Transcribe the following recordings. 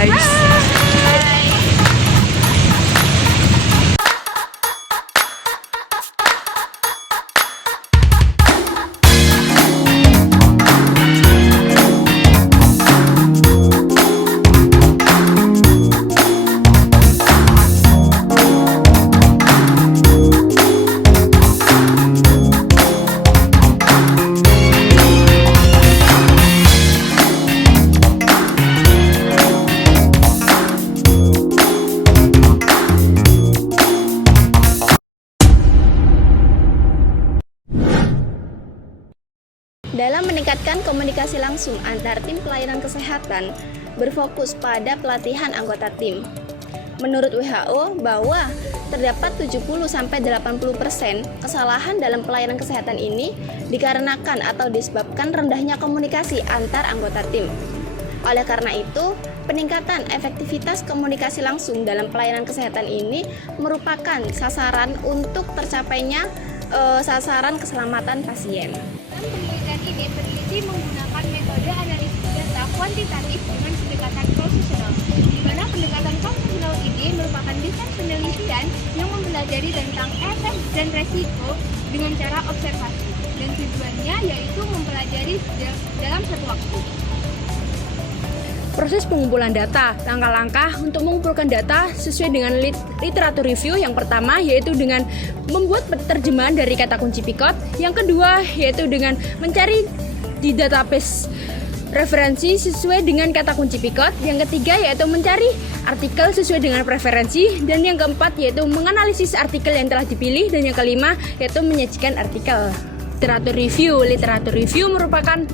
guys. Dalam meningkatkan komunikasi langsung antar tim pelayanan kesehatan, berfokus pada pelatihan anggota tim. Menurut WHO, bahwa terdapat 70-80% kesalahan dalam pelayanan kesehatan ini dikarenakan atau disebabkan rendahnya komunikasi antar anggota tim. Oleh karena itu, peningkatan efektivitas komunikasi langsung dalam pelayanan kesehatan ini merupakan sasaran untuk tercapainya sasaran keselamatan pasien. Dalam penelitian ini, peneliti menggunakan metode analisis data kuantitatif dengan pendekatan profesional, di mana pendekatan profesional ini merupakan desain penelitian yang mempelajari tentang efek dan resiko dengan cara observasi, dan tujuannya yaitu mempelajari dalam satu waktu. Proses pengumpulan data, langkah-langkah untuk mengumpulkan data sesuai dengan literatur review. Yang pertama yaitu dengan membuat terjemahan dari kata kunci PICOT. Yang kedua yaitu dengan mencari di database referensi sesuai dengan kata kunci PICOT. Yang ketiga yaitu mencari artikel sesuai dengan preferensi. Dan yang keempat yaitu menganalisis artikel yang telah dipilih. Dan yang kelima yaitu menyajikan artikel. Literatur review merupakan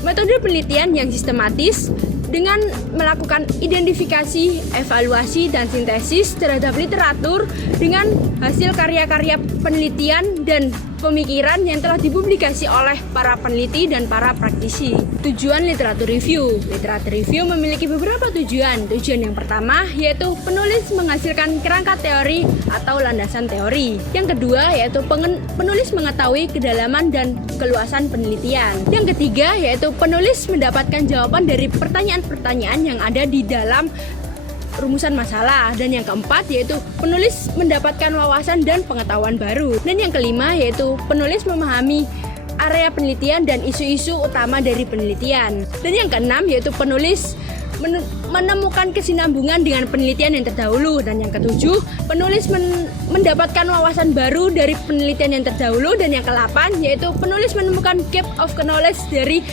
metode penelitian yang sistematis dengan melakukan identifikasi, evaluasi, dan sintesis terhadap literatur dengan hasil karya-karya penelitian dan pemikiran yang telah dipublikasi oleh para peneliti dan para praktisi. Tujuan literatur review. Literatur review memiliki beberapa tujuan. Tujuan yang pertama yaitu penulis menghasilkan kerangka teori atau landasan teori. Yang kedua yaitu penulis mengetahui kedalaman dan keluasan penelitian. Yang ketiga yaitu penulis mendapatkan jawaban dari pertanyaan-pertanyaan yang ada di dalam rumusan masalah. Dan yang keempat yaitu penulis mendapatkan wawasan dan pengetahuan baru. Dan yang kelima yaitu penulis memahami area penelitian dan isu-isu utama dari penelitian. Dan yang keenam yaitu penulis menemukan kesinambungan dengan penelitian yang terdahulu. Dan yang ketujuh, penulis mendapatkan wawasan baru dari penelitian yang terdahulu. Dan yang kedelapan yaitu penulis menemukan gap of knowledge dari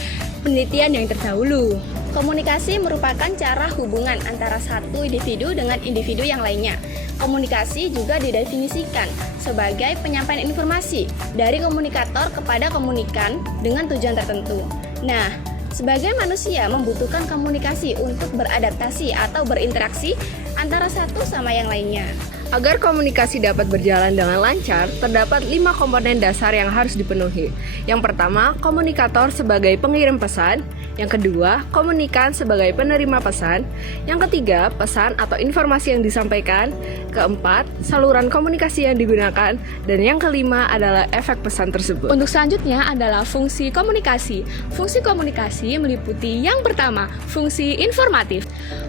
penelitian yang terdahulu. Komunikasi merupakan cara hubungan antara satu individu dengan individu yang lainnya. Komunikasi juga didefinisikan sebagai penyampaian informasi dari komunikator kepada komunikan dengan tujuan tertentu. Nah, sebagai manusia membutuhkan komunikasi untuk beradaptasi atau berinteraksi antara satu sama yang lainnya. Agar komunikasi dapat berjalan dengan lancar, terdapat 5 komponen dasar yang harus dipenuhi. Yang pertama, komunikator sebagai pengirim pesan. Yang kedua, komunikan sebagai penerima pesan. Yang ketiga, pesan atau informasi yang disampaikan. Keempat, saluran komunikasi yang digunakan. Dan yang kelima adalah efek pesan tersebut. Untuk selanjutnya adalah fungsi komunikasi. Fungsi komunikasi meliputi yang pertama, fungsi informatif.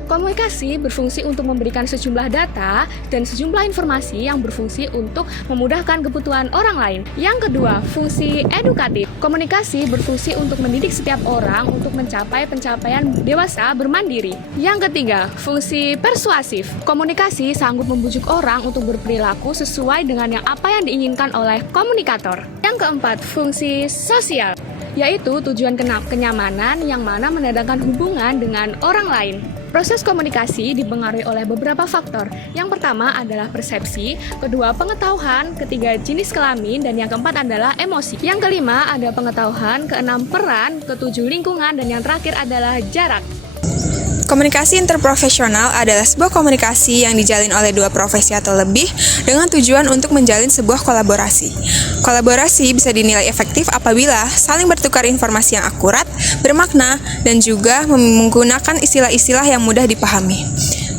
Komunikasi berfungsi untuk memberikan sejumlah data dan sejumlah informasi yang berfungsi untuk memudahkan kebutuhan orang lain. Yang kedua, fungsi edukatif. Komunikasi berfungsi untuk mendidik setiap orang untuk mencapai pencapaian dewasa bermandiri. Yang ketiga, fungsi persuasif. Komunikasi sanggup membujuk orang untuk berperilaku sesuai dengan apa yang diinginkan oleh komunikator. Yang keempat, fungsi sosial, yaitu tujuan kenyamanan yang mana menandakan hubungan dengan orang lain. Proses komunikasi dipengaruhi oleh beberapa faktor. Yang pertama adalah persepsi, kedua pengetahuan, ketiga jenis kelamin, dan yang keempat adalah emosi. Yang kelima ada pengetahuan, keenam peran, ketujuh lingkungan, dan yang terakhir adalah jarak. Komunikasi interprofesional adalah sebuah komunikasi yang dijalin oleh dua profesi atau lebih dengan tujuan untuk menjalin sebuah kolaborasi. Kolaborasi bisa dinilai efektif apabila saling bertukar informasi yang akurat, bermakna, dan juga menggunakan istilah-istilah yang mudah dipahami.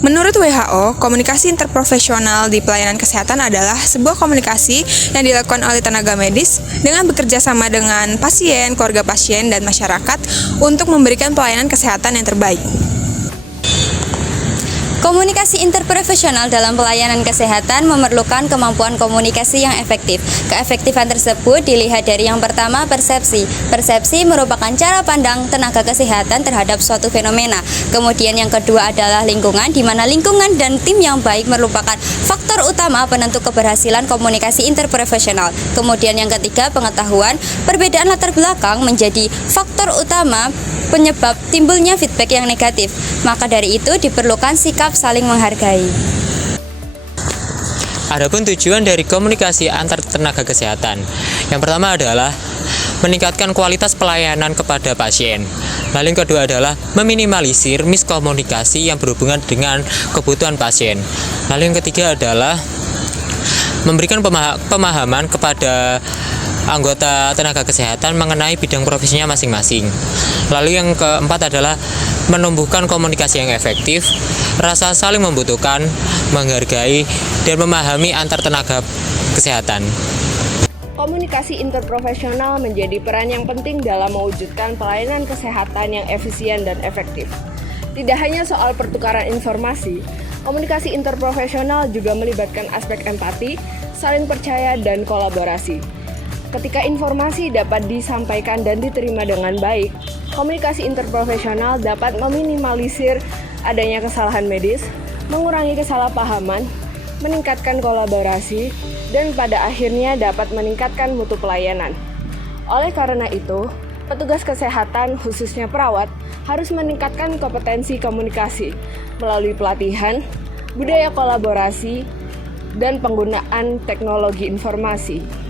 Menurut WHO, komunikasi interprofesional di pelayanan kesehatan adalah sebuah komunikasi yang dilakukan oleh tenaga medis dengan bekerja sama dengan pasien, keluarga pasien, dan masyarakat untuk memberikan pelayanan kesehatan yang terbaik. Komunikasi interprofesional dalam pelayanan kesehatan memerlukan kemampuan komunikasi yang efektif. Keefektifan tersebut dilihat dari yang pertama, persepsi. Persepsi merupakan cara pandang tenaga kesehatan terhadap suatu fenomena. Kemudian yang kedua adalah lingkungan, di mana lingkungan dan tim yang baik merupakan faktor utama penentu keberhasilan komunikasi interprofesional. Kemudian yang ketiga, pengetahuan. Perbedaan latar belakang menjadi faktor utama penyebab timbulnya feedback yang negatif. Maka dari itu diperlukan sikap saling menghargai. Adapun tujuan dari komunikasi antar tenaga kesehatan, yang pertama adalah meningkatkan kualitas pelayanan kepada pasien. Lalu yang kedua adalah meminimalisir miskomunikasi yang berhubungan dengan kebutuhan pasien. Lalu yang ketiga adalah memberikan pemahaman kepada anggota tenaga kesehatan mengenai bidang profesinya masing-masing. Lalu yang keempat adalah menumbuhkan komunikasi yang efektif, rasa saling membutuhkan, menghargai, dan memahami antar tenaga kesehatan. Komunikasi interprofesional menjadi peran yang penting dalam mewujudkan pelayanan kesehatan yang efisien dan efektif. Tidak hanya soal pertukaran informasi, komunikasi interprofesional juga melibatkan aspek empati, saling percaya, dan kolaborasi. Ketika informasi dapat disampaikan dan diterima dengan baik, komunikasi interprofesional dapat meminimalisir adanya kesalahan medis, mengurangi kesalahpahaman, meningkatkan kolaborasi, dan pada akhirnya dapat meningkatkan mutu pelayanan. Oleh karena itu, petugas kesehatan, khususnya perawat, harus meningkatkan kompetensi komunikasi melalui pelatihan, budaya kolaborasi, dan penggunaan teknologi informasi.